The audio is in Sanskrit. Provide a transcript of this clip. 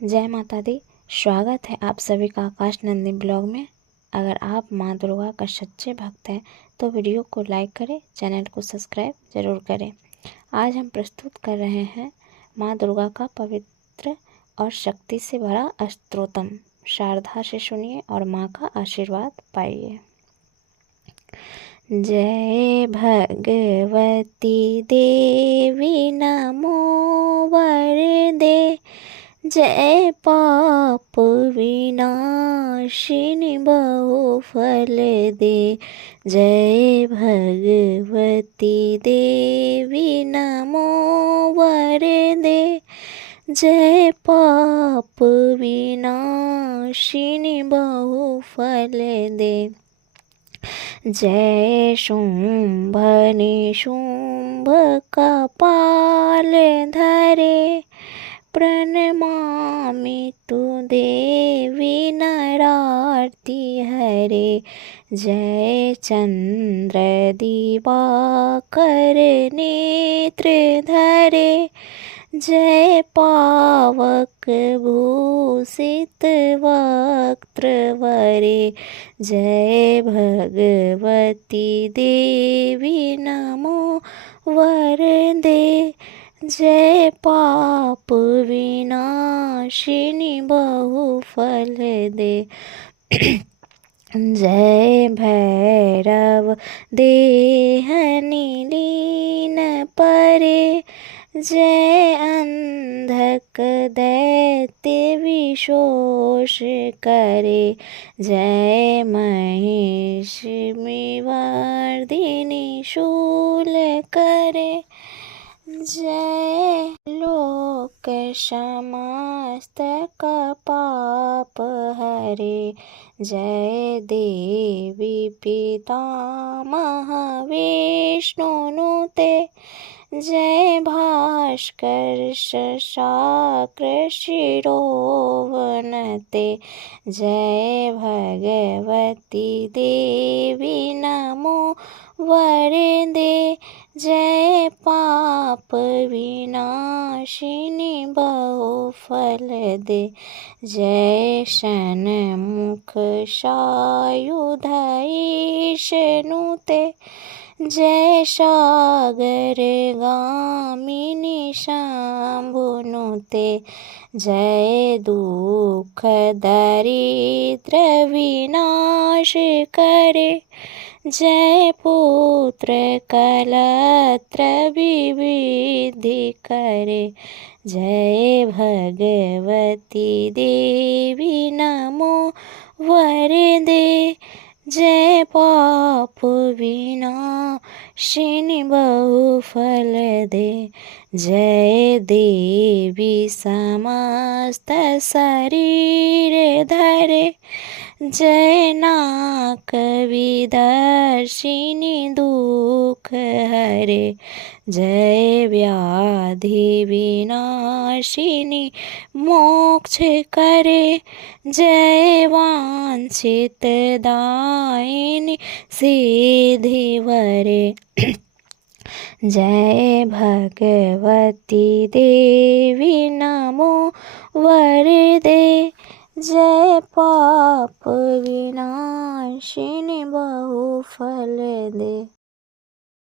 जय माता दी। स्वागत है आप सभी का आकाश नंदी ब्लॉग में। अगर आप माँ दुर्गा का सच्चे भक्त हैं तो वीडियो को लाइक करें, चैनल को सब्सक्राइब जरूर करें। आज हम प्रस्तुत कर रहे हैं माँ दुर्गा का पवित्र और शक्ति से भरा स्तोत्रम। श्रद्धा से सुनिए और माँ का आशीर्वाद पाइए। जय भगवती देवी नमो वरदे, जय पाप विनाशिनी बहुफल दे। जय भगवती देवी नमो वरदे, जय पाप विनाशिनी बहुफल दे। जय शुंभ निशुंभ कपाल धरे, प्रणमामि तु देवी नरार्ति हरे। जय चंद्र दिवाकर नेत्र धरे, जय पावक भूषित वक्त्र वरे। जय भगवती देवी नमो वरदे, जय पाप विनाशिनी बहुफल दे। जय भैरव देह लीन परे, जय अंधक दैत्य विशोष करे। जय महिष मर्दिनी शूल करे, जय लोक समस्त का पाप हरे। जय देवी पितामह विष्णु नुते, जय भास्कर शाक्र शिरोवनते। जय भगवती देवी नमो वरदे, जय पाप विनाशिनी बहुफल दे। जय षण्मुख सायुध ईश नुते, जय सागर गामिनी शंभु नुते। जय दुख दरिद्र विनाश करे, जय पुत्र कलत्र विविधि करे। जय भगवती देवी नमो वरदे, जय पाप विनाशिनी बहुफल दे। जय देवी समस्त शरीर धरे, जय नाक विदर्शिनी दुख हरे। जय व्याधि विनाशिनी मोक्ष करे, जय वांछित दायिनी सिद्धि वरे। जय भगवती देवी नमो वरदे, जय पाप विनाशिनी बहुफल दे।